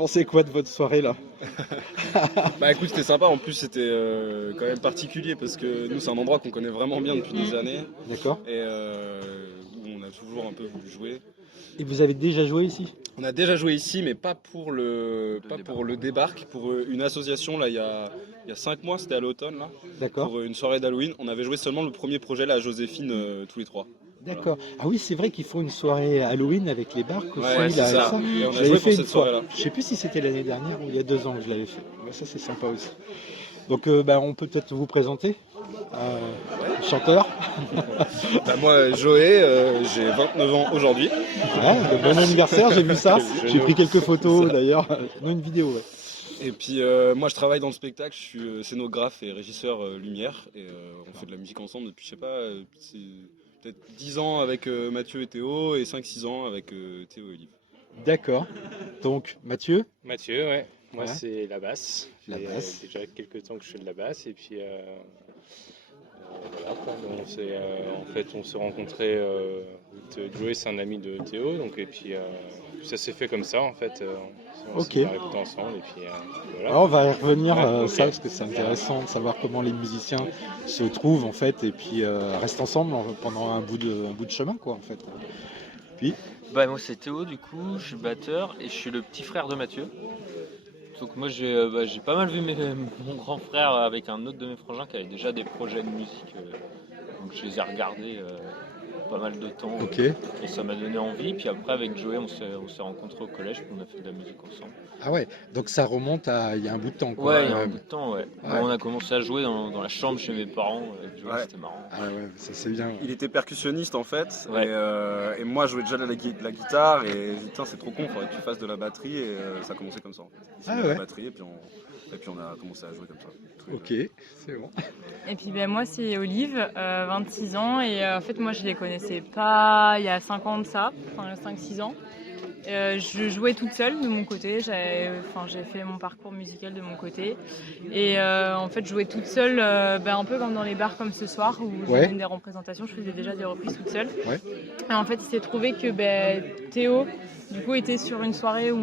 pensé quoi de votre soirée là? Bah écoute, c'était sympa. En plus, c'était quand même particulier parce que nous, c'est un endroit qu'on connaît vraiment bien depuis des années D'accord. et où on a toujours un peu voulu jouer. Et vous avez déjà joué ici? On a déjà joué ici, mais pas pour le débarque, pour une association là, il y a 5 mois, c'était à l'automne là, D'accord. pour une soirée d'Halloween. On avait joué seulement le premier projet là à Joséphine, tous les trois. D'accord. Ah oui, c'est vrai qu'ils font une soirée Halloween avec les barques aussi. Ouais, c'est là, ça. Et on a Je l'avais joué fait pour une cette fois. soirée-là. Je sais plus si c'était l'année dernière ou il y a 2 ans que je l'avais fait. Ouais, ça c'est sympa aussi. Donc on peut peut-être vous présenter. Chanteur. Bah, moi, Joé, j'ai 29 ans aujourd'hui. Ouais, bon anniversaire, j'ai vu ça. J'ai pris quelques photos d'ailleurs. Non, une vidéo, ouais. Et puis moi je travaille dans le spectacle, je suis scénographe et régisseur lumière et on fait de la musique ensemble depuis je sais pas, c'est peut-être 10 ans avec Mathieu et Théo et 5-6 ans avec Théo et Olive. D'accord. Donc, Mathieu. Mathieu, ouais. Moi, Ouais. c'est la basse. La basse. Déjà quelques temps que je fais de la basse. Et puis, voilà, quoi. On s'est rencontrés. Joey, c'est un ami de Théo. Donc, et puis, ça s'est fait comme ça, en fait. On Ok. s'est répété ensemble. Et puis, voilà. Alors, on va y revenir Ouais, ok. ça parce que c'est intéressant de savoir comment les musiciens se trouvent en fait et puis restent ensemble pendant un bout de chemin quoi en fait. Puis, Bah moi c'est Théo du coup, je suis batteur et je suis le petit frère de Mathieu. Donc moi j'ai pas mal vu mon grand frère avec un autre de mes frangins qui avait déjà des projets de musique. Donc je les ai regardés pas mal de temps ok. et ça m'a donné envie. Puis après avec Joey on s'est rencontrés au collège puis on a fait de la musique ensemble. Ah ouais. Donc ça remonte à il y a un bout de temps quoi. Ouais, il y a un bout de temps, ouais. Ouais. On a commencé à jouer dans la chambre chez mes parents avec Joey, Ouais. c'était marrant. Ah ouais, ça c'est bien. Il était percussionniste en fait Ouais. et moi je jouais déjà de la guitare et j'ai dit tiens c'est trop con, faudrait que tu fasses de la batterie et ça a commencé comme ça en fait. Il s'est mis à ouais. la batterie et puis on a commencé à jouer comme ça. tous les Ok, deux. c'est bon. Et puis moi c'est Olive, 26 ans et en fait moi je les connaissais pas il y a 5 ans de ça, enfin 5-6 ans. Je jouais toute seule de mon côté, j'ai fait mon parcours musical de mon côté et en fait je jouais toute seule un peu comme dans les bars comme ce soir où je Ouais. faisais des représentations, je faisais déjà des reprises toute seule. Ouais. Et en fait il s'est trouvé que Théo du coup était sur une soirée où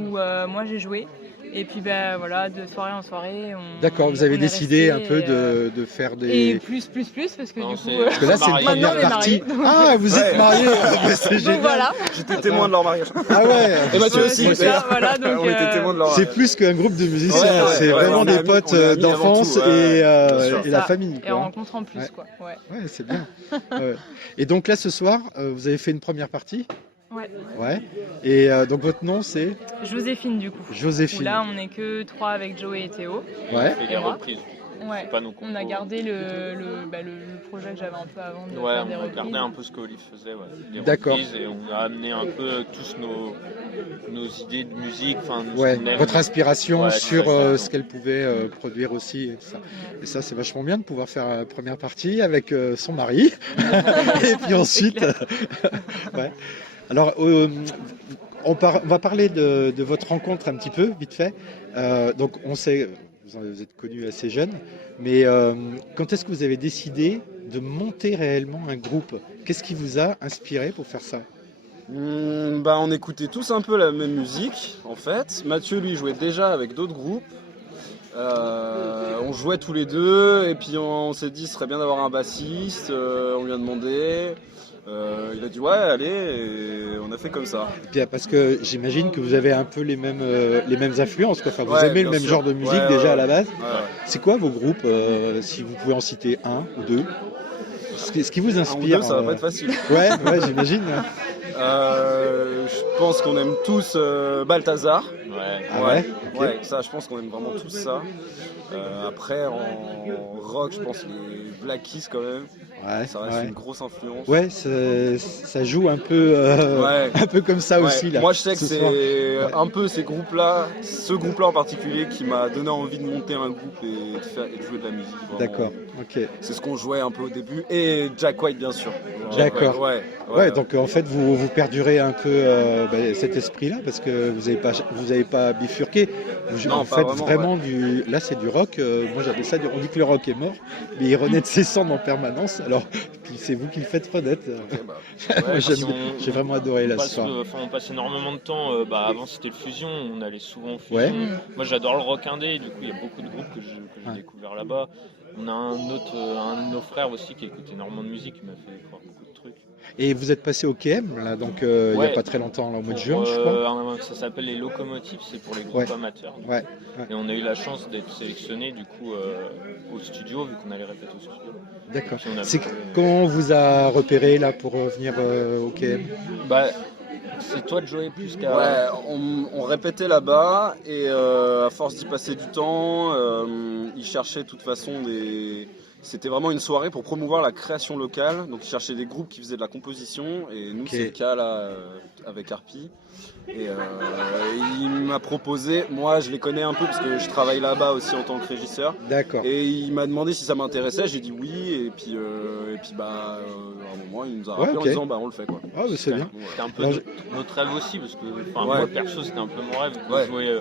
moi j'ai joué. Et puis voilà, de soirée en soirée. D'accord, vous avez on est décidé un resté, peu de faire et des. plus, parce que Non, du c'est- coup. Parce que là c'est une Marié. première Maintenant, on est partie. mariés, donc- Ah, vous êtes Ouais. mariés. C'est Donc génial. voilà. J'étais témoin de leur mariage. Ah ouais. Et Mathieu Ouais, aussi. c'est ça, voilà, donc, on était témoins de leur C'est mariage. plus qu'un groupe de musiciens, Ouais, ouais, c'est ouais, vraiment on est des amis- potes on est amis avant d'enfance tout, ouais, bien sûr. et la Ça. famille. Et quoi. on rencontre en plus, Ouais. quoi. Ouais. Ouais, c'est bien. Ouais. Et donc là, ce soir, vous avez fait une première partie. Ouais. Ouais. Et donc votre nom, c'est Joséphine, du coup. Joséphine. Où là, on n'est que 3 avec Joey et Théo. Ouais. Et les Et moi reprises. Ouais. C'est pas nos On a compos. gardé le projet que j'avais un peu avant de Ouais, faire on des a reprises. gardé un peu ce qu'Olive faisait, ouais. Des D'accord. reprises, et on a amené un peu tous nos idées de musique, enfin ce Ouais, qu'on aime. votre inspiration Ouais, sur exactement. ce qu'elle pouvait produire aussi. Et ça, c'est vachement bien de pouvoir faire la première partie avec son mari. Et puis ensuite. Ouais. Alors, on va parler de votre rencontre un petit peu, vite fait. Donc, on sait, vous êtes connu assez jeune, mais quand est-ce que vous avez décidé de monter réellement un groupe? Qu'est-ce qui vous a inspiré pour faire ça? On écoutait tous un peu la même musique en fait. Mathieu lui jouait déjà avec d'autres groupes. On jouait tous les deux et puis on s'est dit ce serait bien d'avoir un bassiste. On lui a demandé. Il a dit ouais allez et on a fait comme ça. Et puis, parce que j'imagine que vous avez un peu les mêmes influences, quoi. Enfin, vous Ouais, aimez le bien même sûr. genre de musique Ouais, déjà ouais, à la base. Ouais. C'est quoi vos groupes, si vous pouvez en citer un ou deux? Ce qui vous Un ou inspire? deux, ça va pas être facile. Ouais, j'imagine. Je pense qu'on aime tous Balthazar. Ouais. Ah ouais, ok. Ouais, ça je pense qu'on aime vraiment tous ça. Après en rock je pense les Black Keys quand même. Ouais, Ça reste ouais. une grosse influence. Ouais, ça joue un peu, Ouais. un peu comme ça Ouais, aussi là. moi je sais que ce c'est soir. Ouais. un peu ces groupes-là, ce groupe-là en particulier qui m'a donné envie de monter un groupe et de jouer de la musique. vraiment. D'accord, ok. C'est ce qu'on jouait un peu au début. Et Jack White bien sûr. D'accord. Ouais, Ouais, donc en fait vous perdurez un peu cet esprit-là parce que vous avez pas bifurqué. Vous Non, pas faites vraiment, vraiment du. Là, c'est du rock. Moi, j'appelle ça du. On dit que le rock est mort, mais il renaît de ses cendres en permanence. Alors, puis c'est vous qui le faites renaître. Ok, bah, Moi, parce qu'on- j'ai vraiment adoré on là ce passe, soir. on passe énormément de temps. Avant, c'était le Fusion. On allait souvent au Fusion. Ouais. Moi, j'adore le rock indé. Du coup, il y a beaucoup de groupes que j'ai Ouais. découvert là-bas. On a un de nos frères aussi qui écoute énormément de musique. Il m'a fait découvrir beaucoup de trucs. Et vous êtes passé au KM, là, donc il n'y a Ouais. pas très longtemps, là, au mois de Pour, juin, je crois. ça s'appelle les locomotives. C'est pour les groupes Ouais. amateurs. du coup. Ouais. Ouais. Et on a eu la chance d'être sélectionné du coup au studio, vu qu'on allait répéter au studio. D'accord. Puis on a C'est fait- comment on vous a repéré là pour venir au KM? Bah, c'est toi de jouer plus qu'à. ouais, on répétait là-bas et à force d'y passer du temps, ils cherchaient de toute façon des. C'était vraiment une soirée pour promouvoir la création locale. Donc ils cherchaient des groupes qui faisaient de la composition et nous Ok. c'est le cas là avec Harpy. Et il m'a proposé, moi je les connais un peu parce que je travaille là-bas aussi en tant que régisseur. D'accord. Et il m'a demandé si ça m'intéressait, j'ai dit oui, et puis à un moment il nous a rappelé Ouais, ok. en disant bah on le fait quoi. Ah, bah, c'est bien. Bon, voilà. C'était un peu Alors, notre rêve aussi, parce que Ouais. moi perso c'était un peu mon rêve de Ouais. jouer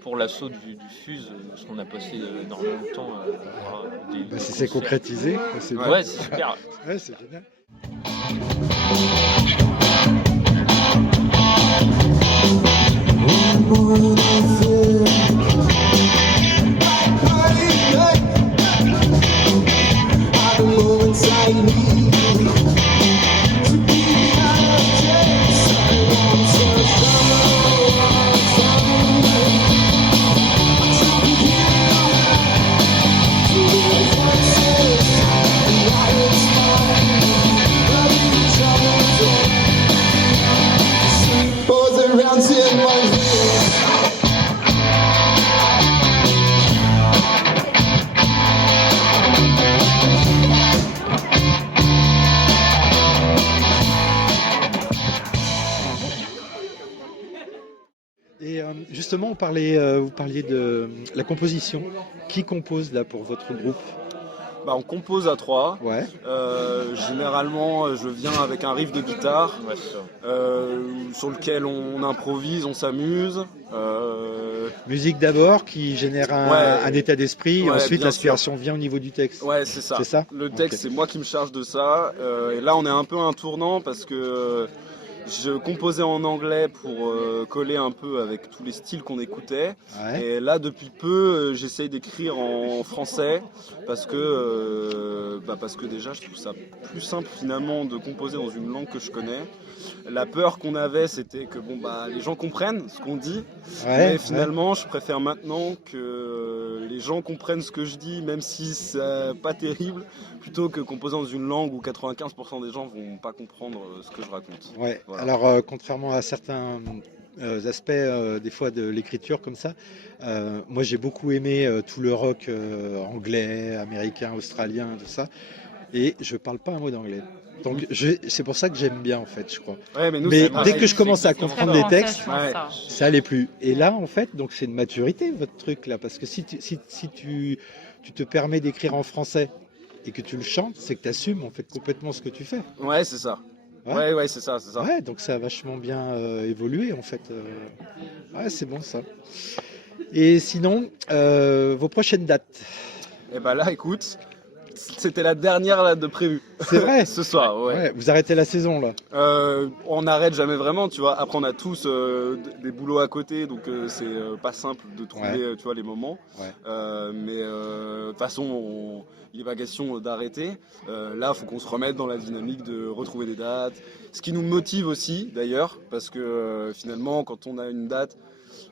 pour l'assaut du Fuse, parce qu'on a passé énormément de temps à voir des Bah, si c'est concerts. concrétisé, c'est bien. Ouais, c'est super. Ouais, c'est génial. Et justement, vous parliez de la composition. Qui compose là pour votre groupe? Bah, on compose à 3. Ouais. Généralement, je viens avec un riff de guitare Ouais, c'est ça. sur lequel on improvise, on s'amuse. Musique d'abord qui génère Ouais. un état d'esprit, et Ouais, ensuite bien l'inspiration vient au niveau du texte. Ouais, c'est ça. C'est ça. Le texte, Ok. c'est moi qui me charge de ça. Et là, on est un peu à un tournant parce que je composais en anglais pour coller un peu avec tous les styles qu'on écoutait. Ouais. Et là, depuis peu, j'essaye d'écrire en français parce que déjà, je trouve ça plus simple finalement de composer dans une langue que je connais. La peur qu'on avait, c'était que les gens comprennent ce qu'on dit. Ouais, Mais finalement, je préfère maintenant que les gens comprennent ce que je dis, même si c'est pas terrible, plutôt que composer dans une langue où 95% des gens vont pas comprendre ce que je raconte. Ouais. Voilà. Alors, contrairement à certains aspects des fois de l'écriture comme ça, moi j'ai beaucoup aimé tout le rock anglais, américain, australien, tout ça, et je parle pas un mot d'anglais. Donc c'est pour ça que j'aime bien en fait, je crois. Ouais, mais nous, Mais c'est dès pareil. que je commence à exactement comprendre Très les français, textes, je pense, Ouais. ça. ça allait plus. Et là, en fait, donc c'est une maturité votre truc là, parce que si tu te permets d'écrire en français et que tu le chantes, c'est que tu assumes en fait complètement ce que tu fais. Ouais, c'est ça. Ouais. Ouais, c'est ça, c'est ça. Ouais, donc ça a vachement bien évolué en fait. Ouais, c'est bon ça. Et sinon, vos prochaines dates? Et bah là, écoute, c'était la dernière là, de prévue. C'est vrai. Ce soir, ouais. Ouais, vous arrêtez la saison là. On n'arrête jamais vraiment, tu vois. Après, on a tous des boulots à côté, donc c'est pas simple de trouver, tu vois, les moments. Ouais. Mais de toute façon, il n'est pas question d'arrêter. Là, il faut qu'on se remette dans la dynamique de retrouver des dates. Ce qui nous motive aussi, d'ailleurs, parce que finalement, quand on a une date,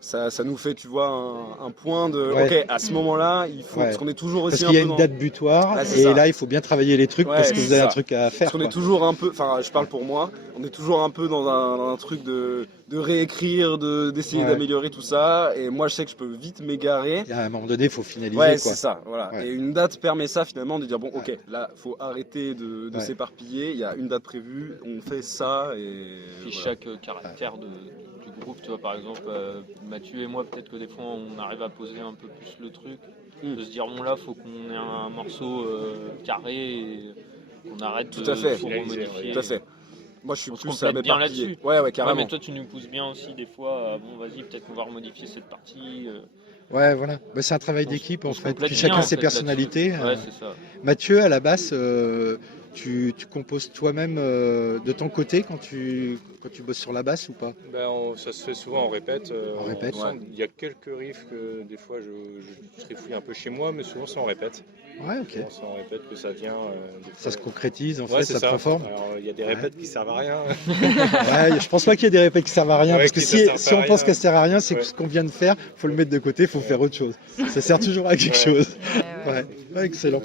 ça nous fait, tu vois, un point de. Ouais. Ok, à ce moment-là, il faut. Ouais. Parce qu'on est toujours aussi Parce un qu'il y a peu une dans. date butoir Ah, c'est et ça. là il faut bien travailler les trucs Ouais, parce que c'est vous avez un ça. truc à faire. Parce qu'on est quoi. toujours un peu, enfin je parle pour moi, on est toujours un peu dans un truc de réécrire, d'essayer Ouais. d'améliorer tout ça. Et moi je sais que je peux vite m'égarer. Et à un moment donné, il faut finaliser. Ouais, quoi. c'est ça, voilà. Ouais. Et une date permet ça finalement de dire bon, ok, là faut arrêter de Ouais. s'éparpiller. Il y a une date prévue, on fait ça et. Puis voilà. chaque caractère du groupe, tu vois, par exemple, Mathieu et moi, peut-être que des fois on arrive à poser un peu plus le truc, de se dire bon là, faut qu'on ait un morceau carré et qu'on arrête Tout à fait. trop Finaliser, remodifier. Tout à fait. Moi, je suis On se plus à complète bien m'éparpiller. là-dessus. Ouais, Ouais, carrément. mais toi, tu nous pousses bien aussi des fois. Bon, vas-y, peut-être qu'on va remodifier cette partie. Ouais, voilà. Bah, c'est un travail On se- d'équipe on en se fait. complète Puis bien, chacun en ses fait, personnalités. là-dessus. Ouais, c'est ça. Mathieu, à la basse, tu composes toi-même de ton côté quand tu bosses sur la basse ou pas? Ça se fait souvent, on répète. On répète. Il y a quelques riffs que des fois je trifouille un peu chez moi, mais souvent c'est en répète. Ouais, ok. Souvent c'est en répète que ça vient. Des Ça fois. se concrétise, en Ouais, fait, c'est ça prend forme. Alors il y a des répètes qui servent à rien. Ouais, je pense pas qu'il y ait des répètes qui servent à rien, Ouais, parce que qui si, ça sert si on à pense rien. qu'elle sert à rien, c'est que Ouais. ce qu'on vient de faire, faut le mettre de côté, faut faire autre chose. Ça sert toujours à quelque Ouais. chose. Ouais, excellent.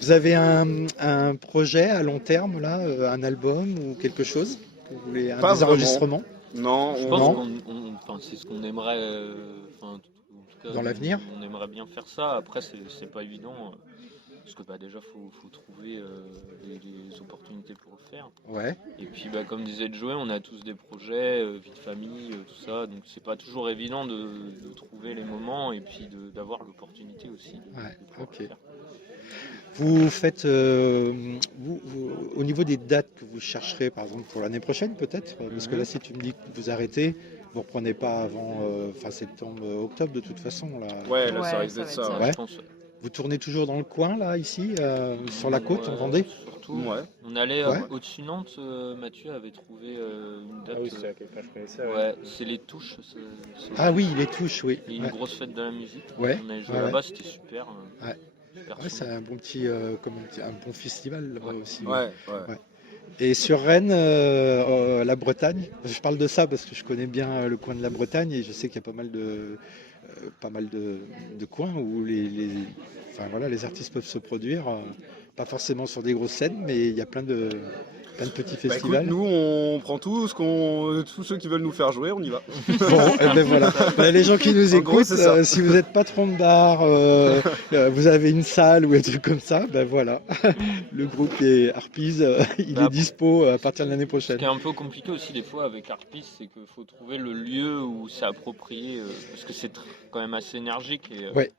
Vous avez un projet à long terme là, un album ou quelque chose que vous voulez, Pas des enregistrements Non, Je on... pense Non. enfin, c'est ce qu'on aimerait. En tout cas, Dans l'avenir. On aimerait bien faire ça. Après, c'est pas évident. Parce que déjà, faut trouver les opportunités pour le faire. Ouais, Et puis, comme disait Joey, on a tous des projets, vie de famille, tout ça. Donc, c'est pas toujours évident de trouver les moments et puis d'avoir l'opportunité aussi de pouvoir ok. le faire. Vous faites, au niveau des dates que vous chercherez, par exemple pour l'année prochaine peut-être, parce que là si tu me dis que vous arrêtez, vous reprenez pas avant fin septembre, octobre de toute façon là. Ouais, là, Ouais, ça risque ça d'être va être ça. ça. Ouais. Ouais. Je pense. Vous tournez toujours dans le coin là, ici, sur la côte en Ouais, Vendée? Surtout. Ouais. On allait Ouais. au-dessus Nantes. Mathieu avait trouvé une date. Ah oui, c'est quelqu'un que je connaissais. Ouais, c'est les touches. Ah oui, les touches, oui. Et une Ouais. grosse fête de la musique. Ouais, On a joué ouais, là-bas, c'était super. Ouais. Super Ouais, son. c'est un bon petit, un bon festival là-bas aussi. Ouais, Ouais. Et sur Rennes, la Bretagne, je parle de ça parce que je connais bien le coin de la Bretagne et je sais qu'il y a pas mal de coins où enfin, voilà, les artistes peuvent se produire, pas forcément sur des grosses scènes, mais il y a plein de petits Bah, écoute, festivals. nous, on prend tous ceux qui veulent nous faire jouer, on y va. Bon, et ben voilà. Bah, les gens qui nous En gros, écoutent, c'est ça. si vous êtes patron de bar, vous avez une salle ou un truc comme ça, ben voilà. Le groupe est Harpies, il Bah, est dispo à partir de l'année Ce prochaine. qui est un peu compliqué aussi des fois avec Harpies, c'est qu'il faut trouver le lieu où c'est approprié, parce que c'est quand même assez énergique. Et, Ouais.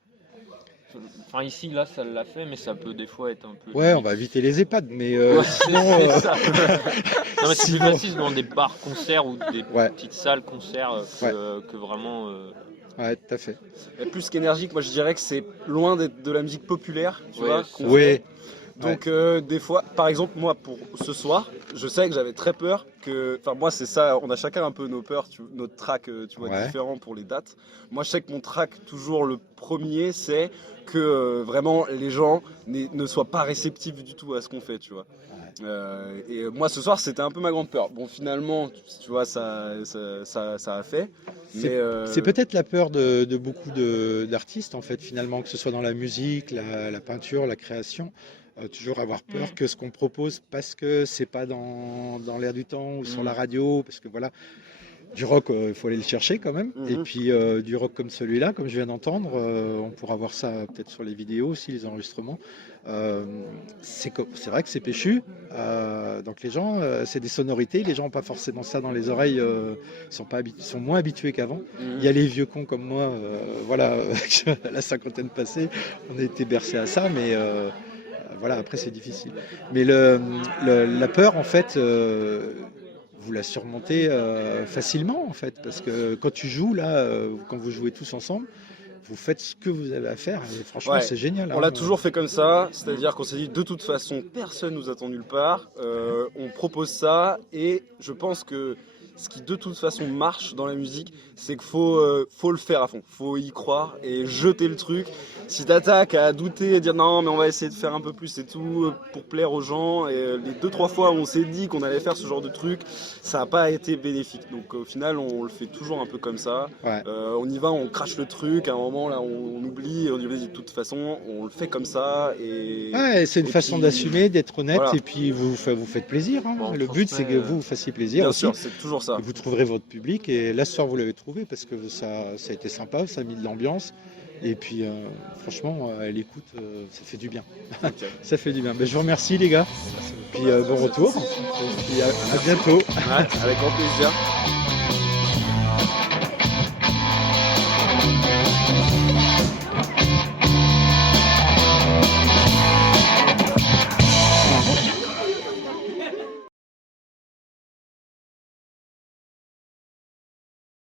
Enfin ici, là, ça l'a fait, mais ça peut des fois être un peu... Ouais, on va éviter les EHPAD, mais Ouais, sinon, c'est ça. Non, mais c'est plus sinon- facile dans des bars concerts ou des Ouais. petites salles concerts que vraiment... ouais, tout à fait. Et plus qu'énergique, moi je dirais que c'est loin d'être de la musique populaire, tu Ouais, vois. c'est- qu'on Ouais. fait. Donc des fois, par exemple moi pour ce soir, je sais que j'avais très peur que, enfin moi c'est ça, on a chacun un peu nos peurs, notre track, tu vois, Ouais. différent pour les dates. Moi je sais que mon track toujours le premier c'est que vraiment les gens ne soient pas réceptifs du tout à ce qu'on fait, tu vois. Et moi ce soir c'était un peu ma grande peur. Bon finalement tu vois ça a fait. Mais C'est peut-être la peur de beaucoup d'artistes, en fait, finalement, que ce soit dans la musique, la peinture, la création. Toujours avoir peur que ce qu'on propose, parce que c'est pas dans l'air du temps ou sur la radio, parce que voilà, du rock, il faut aller le chercher quand même. Mhm. Et puis du rock comme celui-là, comme je viens d'entendre, on pourra voir ça peut-être sur les vidéos aussi, les enregistrements. C'est vrai que c'est péchu. Donc les gens, c'est des sonorités, les gens n'ont pas forcément ça dans les oreilles, ils sont moins habitués qu'avant. Il y a les vieux cons comme moi, voilà, à la cinquantaine passée, on a été bercés à ça, mais voilà, après c'est difficile. Mais la peur, en fait, vous la surmontez facilement, en fait, parce que quand tu joues, là, quand vous jouez tous ensemble, vous faites ce que vous avez à faire, et franchement, Ouais. c'est génial. On l'a toujours fait comme ça, c'est-à-dire qu'on s'est dit de toute façon personne nous attend nulle part, on propose ça et je pense que ce qui de toute façon marche dans la musique, c'est qu'il faut le faire à fond, faut y croire et jeter le truc. Si t'attaques à douter et dire non mais on va essayer de faire un peu plus et tout pour plaire aux gens, et les 2-3 fois où on s'est dit qu'on allait faire ce genre de truc, ça n'a pas été bénéfique. Donc au final on le fait toujours un peu comme ça. Ouais. On y va, on crache le truc, à un moment là on oublie, on dit vas-y de toute façon on le fait comme ça et... Ouais, c'est une et façon puis, d'assumer, d'être honnête, voilà. et puis vous faites plaisir. Hein. Bon, Le but, c'est que vous fassiez plaisir Bien aussi. sûr, c'est toujours ça. Et vous trouverez votre public, et là ce soir vous l'avez trouvé parce que ça a été sympa, ça a mis de l'ambiance, et puis franchement l'écoute ça fait du bien. Ok. Ça fait du bien. Ben, je vous remercie les gars, puis bon retour, et puis à bientôt. Ouais, avec grand plaisir.